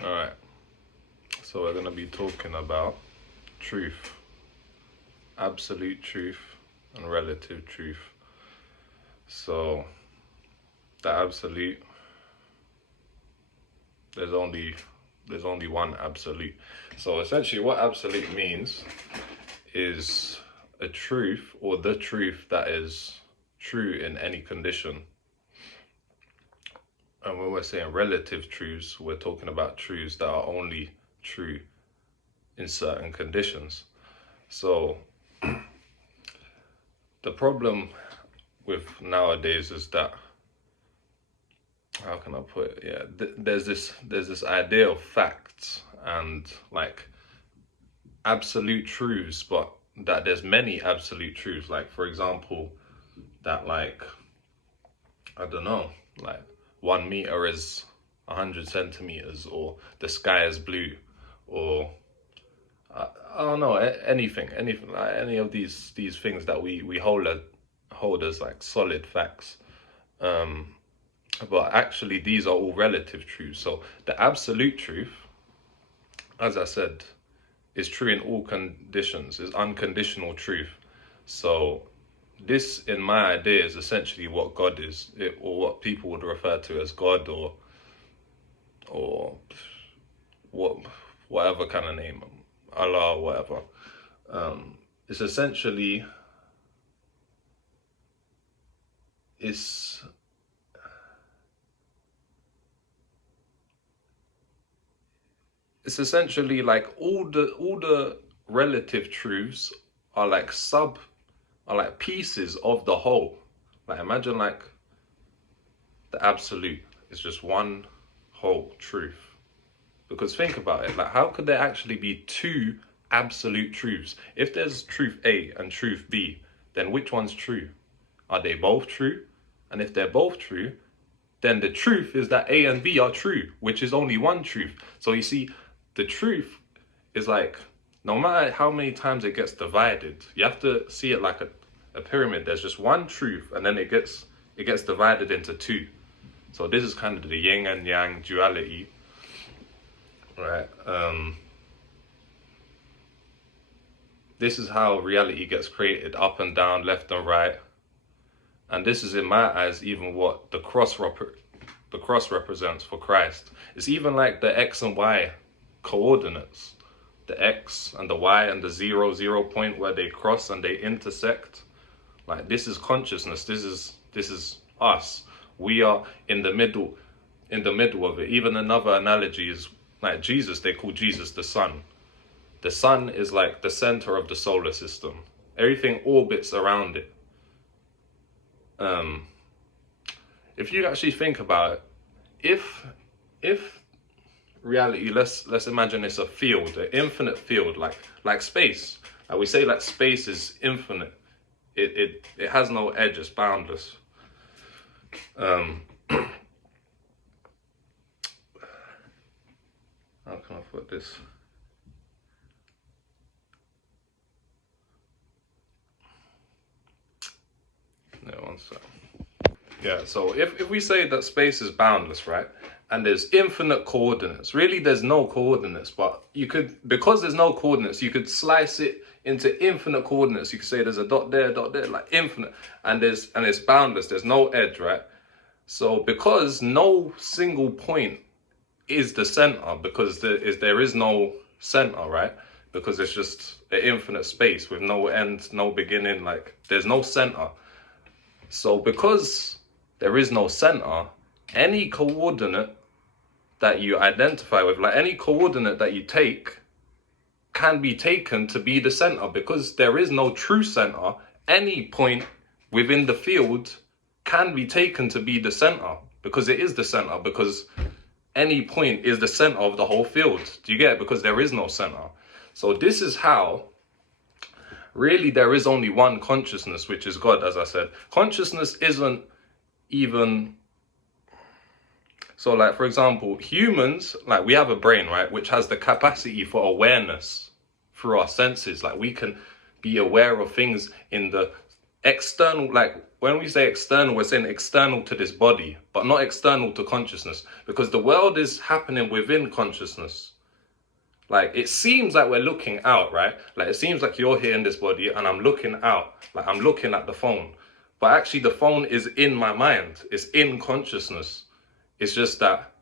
All right, so we're going to be talking about truth, absolute truth and relative truth. So the absolute, there's only one absolute. So essentially what absolute means is a truth, or the truth that is true in any condition. And when we're saying relative truths, we're talking about truths that are only true in certain conditions. So the problem with nowadays is that, how can I put it? Yeah, there's this idea of facts and like absolute truths, but that there's many absolute truths. Like, for example, that, like, I don't know, like 1 meter is 100 centimeters, or the sky is blue, or I don't know, anything, like any of these things that we hold as like solid facts. But actually, these are all relative truths. So the absolute truth, as I said, is true in all conditions, is unconditional truth. So this, in my idea, is essentially what God is, or what people would refer to as God, or whatever kind of name, Allah, or whatever. It's essentially, it's essentially like all the relative truths are like pieces of the whole. Like, imagine like the absolute is just one whole truth. Because think about it, like, how could there actually be two absolute truths? If there's truth A and truth B, then which one's true? Are they both true? And if they're both true, then the truth is that A and B are true, which is only one truth. So you see, the truth is like, no matter how many times it gets divided, you have to see it like a pyramid. There's just one truth, and then it gets divided into two. So this is kind of the yin and yang duality, right? This is how reality gets created: up and down, left and right. And this is, in my eyes, even what the cross represents for Christ. It's even like the X and Y coordinates, the X and the Y and the 0 point where they cross and they intersect. Like, this is consciousness. This is us. We are in the middle of it. Even another analogy is like Jesus. They call Jesus the sun. The sun is like the center of the solar system. Everything orbits around it. If you actually think about it, if reality, let's imagine it's a field, an infinite field, like space. Like we say, like space is infinite. It has no edge. It's boundless. How can I put this? No, one sec. Yeah, so if we say that space is boundless, right, and there's infinite coordinates, really there's no coordinates, but you could, because there's no coordinates, you could slice it into infinite coordinates. You could say there's a dot there, like infinite, and it's boundless, there's no edge, right? So because no single point is the center, because there is no center, right? Because it's just an infinite space with no end, no beginning, like there's no center. So because there is no center, any coordinate that you identify with, like any coordinate that you take, can be taken to be the center. Because there is no true center, any point within the field can be taken to be the center, because it is the center, because any point is the center of the whole field. Do you get it? Because there is no center. So this is how really there is only one consciousness, which is God. As I said, consciousness isn't even, so like, for example, humans, like, we have a brain, right, which has the capacity for awareness through our senses. Like, we can be aware of things in the external, like when we say external, we're saying external to this body, but not external to consciousness, because the world is happening within consciousness. Like, it seems like we're looking out, right? Like, it seems like you're here in this body and I'm looking out, like I'm looking at the phone. But actually the phone is in my mind. It's in consciousness. It's just that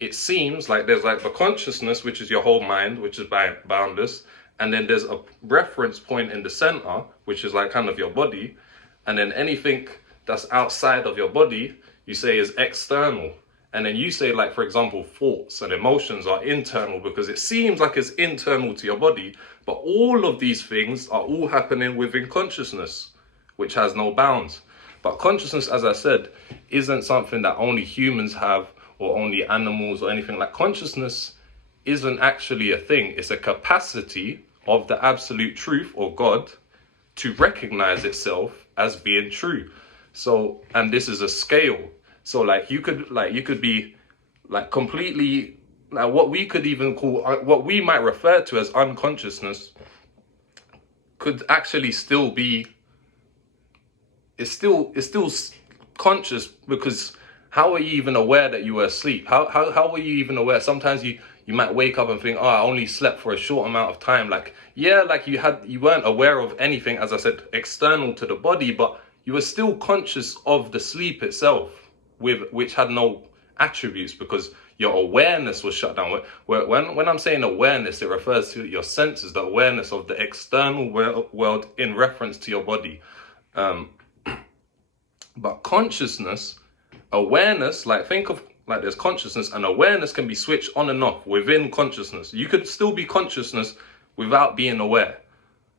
it seems like there's like the consciousness, which is your whole mind, which is boundless. And then there's a reference point in the center, which is like kind of your body. And then anything that's outside of your body, you say is external. And then you say, like, for example, thoughts and emotions are internal because it seems like it's internal to your body. But all of these things are all happening within consciousness, which has no bounds. But consciousness, as I said, isn't something that only humans have or only animals or anything. Like, consciousness isn't actually a thing. It's a capacity of the absolute truth or God to recognize itself as being true. So, and this is a scale. So like you could be like completely, like what we could even call, what we might refer to as unconsciousness could actually still be, it's still conscious, because how are you even aware that you were asleep? How are you even aware? Sometimes you might wake up and think, oh, I only slept for a short amount of time. Like, yeah, like you weren't aware of anything, as I said, external to the body, but you were still conscious of the sleep itself, which had no attributes, because your awareness was shut down. When I'm saying awareness, it refers to your senses, the awareness of the external world in reference to your body. But consciousness, awareness, like think of like there's consciousness, and awareness can be switched on and off within consciousness. You could still be consciousness without being aware,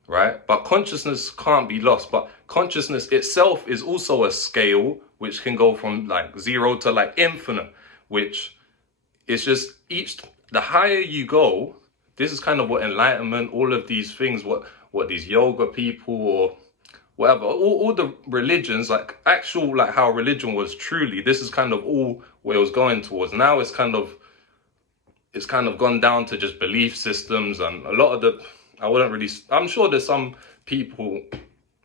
right? But consciousness can't be lost. But consciousness itself is also a scale which can go from like 0 to like infinite, which is just the higher you go, this is kind of what enlightenment, all of these things, what these yoga people or whatever, all the religions, like actual, like how religion was truly, this is kind of all where it was going towards. Now it's kind of gone down to just belief systems, and a lot of the, I'm sure there's some people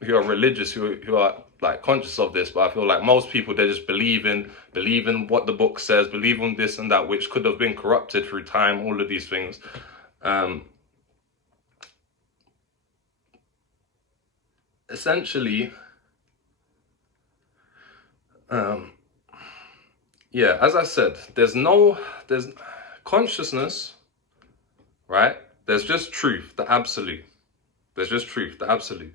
who are religious who are like conscious of this, but I feel like most people, they just believe in what the book says, believe in this and that, which could have been corrupted through time, all of these things. Essentially, yeah, as I said, there's consciousness, right? There's just truth, the absolute. There's just truth, the absolute.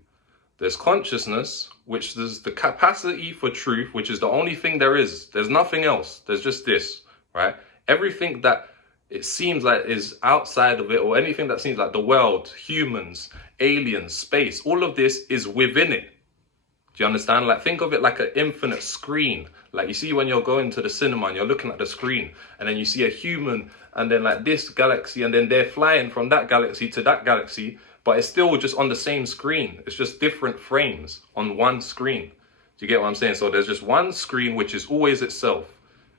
There's consciousness, which is the capacity for truth, which is the only thing there is. There's nothing else. There's just this, right? Everything that it seems like is outside of it, or anything that seems like the world, humans, aliens, space, all of this is within it. Do you understand? Like, think of it like an infinite screen. Like, you see when you're going to the cinema and you're looking at the screen, and then you see a human, and then like this galaxy, and then they're flying from that galaxy to that galaxy, but it's still just on the same screen. It's just different frames on one screen. Do you get what I'm saying? So there's just one screen, which is always itself,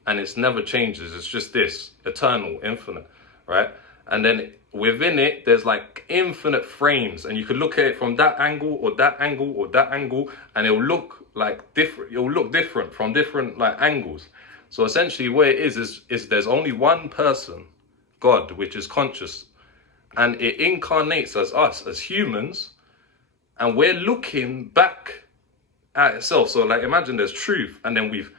and it's never changes. It's just this, eternal, infinite, right? And then within it, there's like infinite frames, and you could look at it from that angle or that angle or that angle, and it'll look like different. It'll look different from different like angles. So essentially what it is there's only one person, God, which is conscious, and it incarnates as us, as humans, and we're looking back at itself. So like, imagine there's truth, and then we've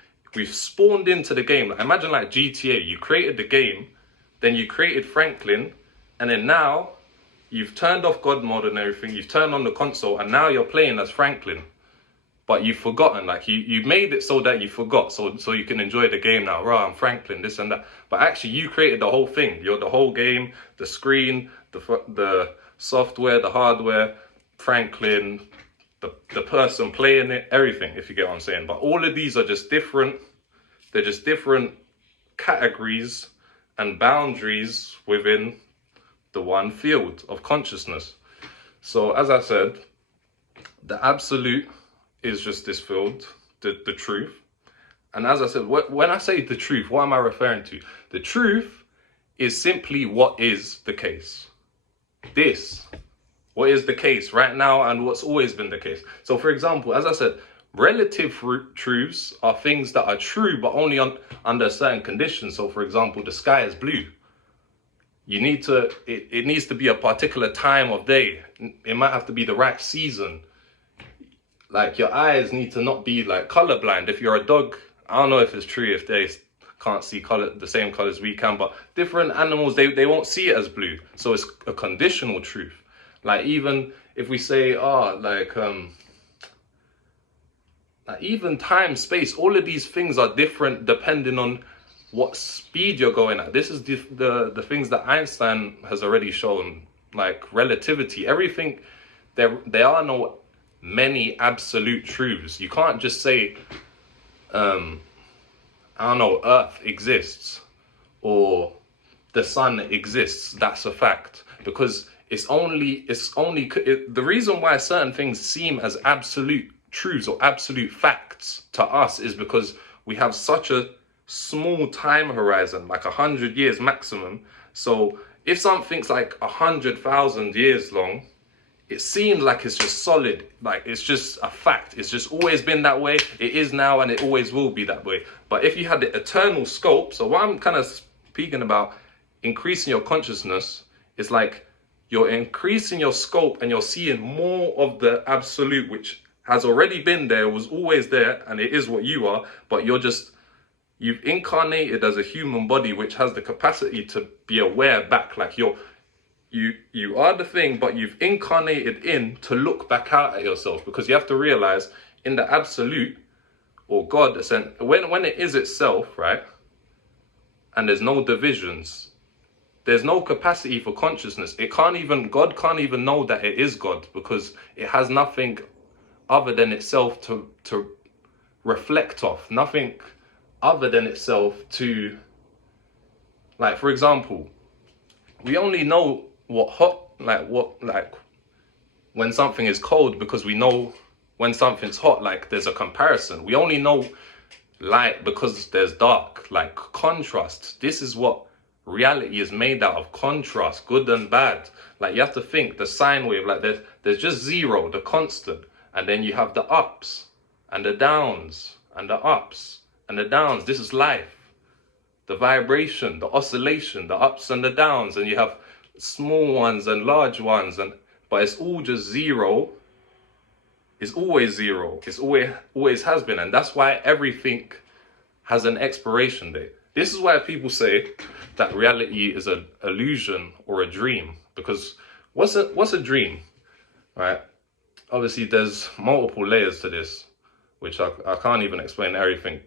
spawned into the game. Like, imagine like GTA, you created the game, then you created Franklin, and then now you've turned off God mode and everything, you've turned on the console, and now you're playing as Franklin. But you've forgotten, like you made it so that you forgot, so you can enjoy the game now. Right, I'm Franklin, this and that. But actually you created the whole thing. You're the whole game, the screen, the software, the hardware, Franklin, the person playing it, everything, if you get what I'm saying. But all of these are just different, they're just different categories and boundaries within the one field of consciousness. So as I said, the absolute is just this field, the truth. And as I said, when I say the truth, what am I referring to? The truth is simply what is the case. This, what is the case right now and what's always been the case. So for example, as I said, relative truths are things that are true, but only under certain conditions. So for example, the sky is blue. You need to, it needs to be a particular time of day. It might have to be the right season. Like your eyes need to not be like colorblind. If you're a dog, I don't know if it's true if they can't see color, the same colors we can, but different animals, they won't see it as blue. So it's a conditional truth. Like even if we say, even time, space, all of these things are different depending on what speed you're going at. This is the things that Einstein has already shown, like relativity, everything. There are no many absolute truths. You can't just say, I don't know, Earth exists or the sun exists. That's a fact, because the reason why certain things seem as absolute truths or absolute facts to us is because we have such a small time horizon, like 100 years maximum. So if something's like 100,000 years long, it seems like it's just solid, like it's just a fact. It's just always been that way. It is now and it always will be that way. But if you had the eternal scope, so what I'm kind of speaking about, increasing your consciousness, is like you're increasing your scope and you're seeing more of the absolute, which has already been there, was always there, and it is what you are, but you've incarnated as a human body which has the capacity to be aware back, like you are the thing, but you've incarnated in to look back out at yourself, because you have to realize in the absolute, or God, when it is itself, right, and there's no divisions, there's no capacity for consciousness. God can't even know that it is God, because it has nothing other than itself to reflect off, nothing other than itself to, like, for example, we only know when something is cold because we know when something's hot. Like there's a comparison. We only know light because there's dark, like contrast. This is what reality is made out of, contrast, good and bad. Like you have to think the sine wave, like there's just zero, the constant, and then you have the ups and the downs and the ups and the downs. This is life, the vibration, the oscillation, the ups and the downs, and you have small ones and large ones, but it's all just zero. It's always zero. It's always has been, and that's why everything has an expiration date. This is why people say that reality is an illusion or a dream, because what's a dream, right? Obviously, there's multiple layers to this, which I can't even explain everything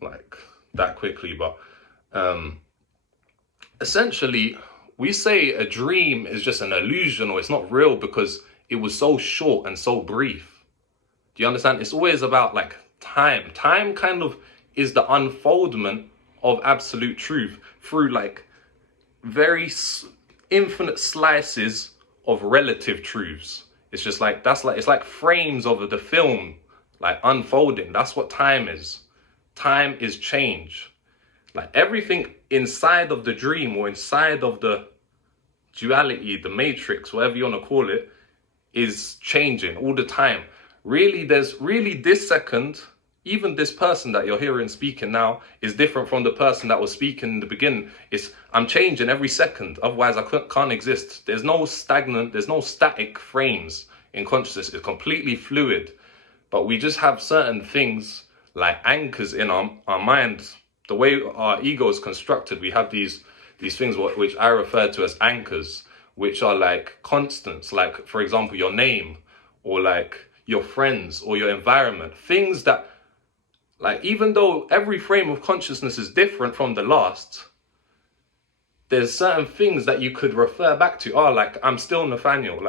like that quickly, but essentially, we say a dream is just an illusion or it's not real because it was so short and so brief. Do you understand? It's always about like time. Time kind of is the unfoldment of absolute truth through like very infinite slices of relative truths. It's just like, it's like frames of the film, like unfolding. That's what time is. Time is change. Like everything inside of the dream or inside of the duality, the matrix, whatever you want to call it, is changing all the time. Really, there's really this second, even this person that you're hearing speaking now is different from the person that was speaking in the beginning. I'm changing every second, otherwise I can't exist. There's no static frames in consciousness. It's completely fluid. But we just have certain things like anchors in our minds. The way our ego is constructed, we have these things which I refer to as anchors, which are like constants, like for example your name, or like your friends or your environment. Things that, like, even though every frame of consciousness is different from the last, there's certain things that you could refer back to. Oh, like I'm still Nathaniel,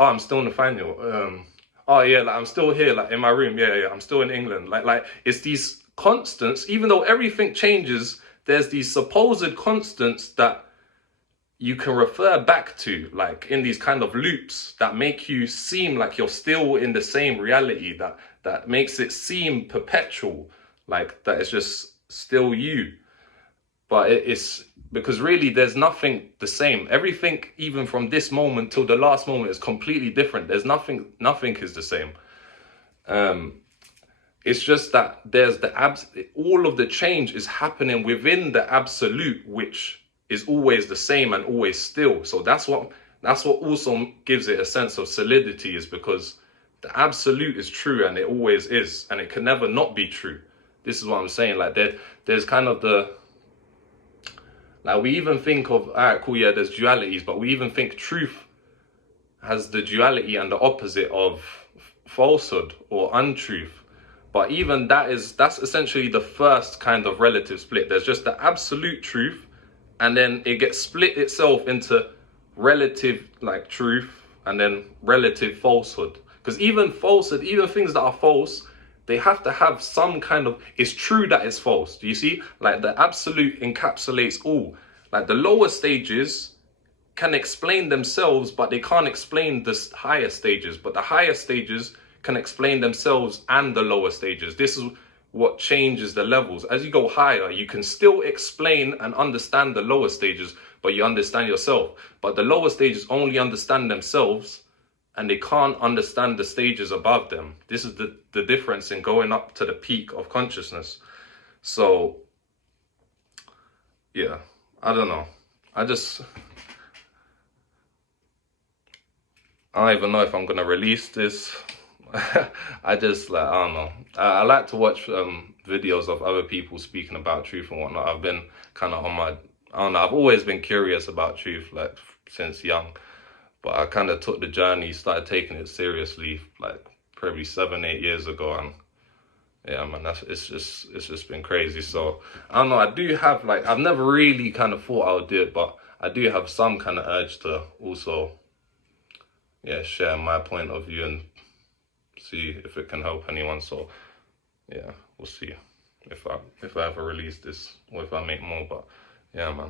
I'm still Nathaniel. Oh yeah, like I'm still here, like in my room. Yeah, I'm still in England. Like it's these constants. Even though everything changes, there's these supposed constants that you can refer back to, like in these kind of loops that make you seem like you're still in the same reality, that makes it seem perpetual, like that it's just still you. but it's because really there's nothing the same. Everything, even from this moment till the last moment, is completely different. There's nothing is the same. It's just that there's all of the change is happening within the absolute, which is always the same and always still. So that's what also gives it a sense of solidity, is because the absolute is true and it always is, and it can never not be true. This is what I'm saying. Like there's kind of like we even think of, all right, cool, yeah, there's dualities, but we even think truth has the duality and the opposite of falsehood or untruth. But even that's essentially the first kind of relative split. There's just the absolute truth, and then it gets split itself into relative like truth and then relative falsehood. Because even falsehood, even things that are false, they have to have some kind of, it's true that it's false. Do you see? Like the absolute encapsulates all. Like the lower stages can explain themselves, but they can't explain the higher stages. But the higher stages can explain themselves and the lower stages. This is what changes the levels. As you go higher, you can still explain and understand the lower stages, but you understand yourself. But the lower stages only understand themselves, and they can't understand the stages above them. This is the difference in going up to the peak of consciousness. So, yeah, I don't know. I don't even know if I'm gonna release this. I just like, I don't know. I like to watch videos of other people speaking about truth and whatnot. I've been kind of on my, I don't know, I've always been curious about truth, like since young. But I kind of took the journey, started taking it seriously, like probably 7-8 years ago, and yeah, man, it's just been crazy. So I don't know. I do have like, I've never really kind of thought I would do it, but I do have some kind of urge to also, yeah, share my point of view and see if it can help anyone. So yeah, we'll see if I ever release this or if I make more. But yeah, man.